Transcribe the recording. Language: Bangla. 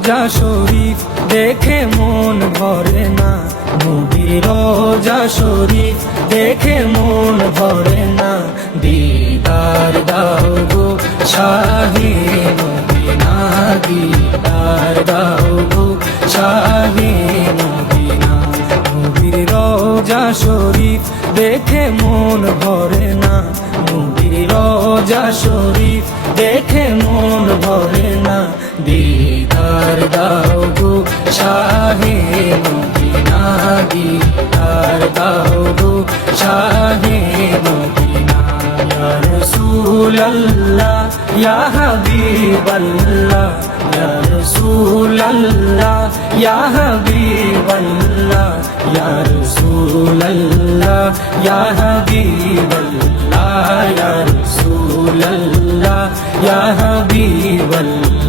রোজা শরীফ দেখে মন ভরে না, নবীর রোজা শরীফ দেখে মন ভরে না। দিদার দাও গো শাহে মদিনা, দিদার দাও গো শাহে মদিনা। নবীর রোজা শরীফ দেখে মন ভরে না, নবীর রোজা শরীফ দেখে মন ভরে না। দিদার দাও গো শাহে মদিনা, দিদার দাও গো শাহে মদিনা। ইয়া রাসূলুল্লাহ ইয়া হাবিবাল্লাহ, ইয়া রাসূলুল্লাহ ইয়া হাবিবাল্লাহ, ইয়া রাসূলুল্লাহ ইয়া হাবিবাল্লাহ, ইয়া রাসূলুল্লাহ ইয়া হাবিবাল্লাহ।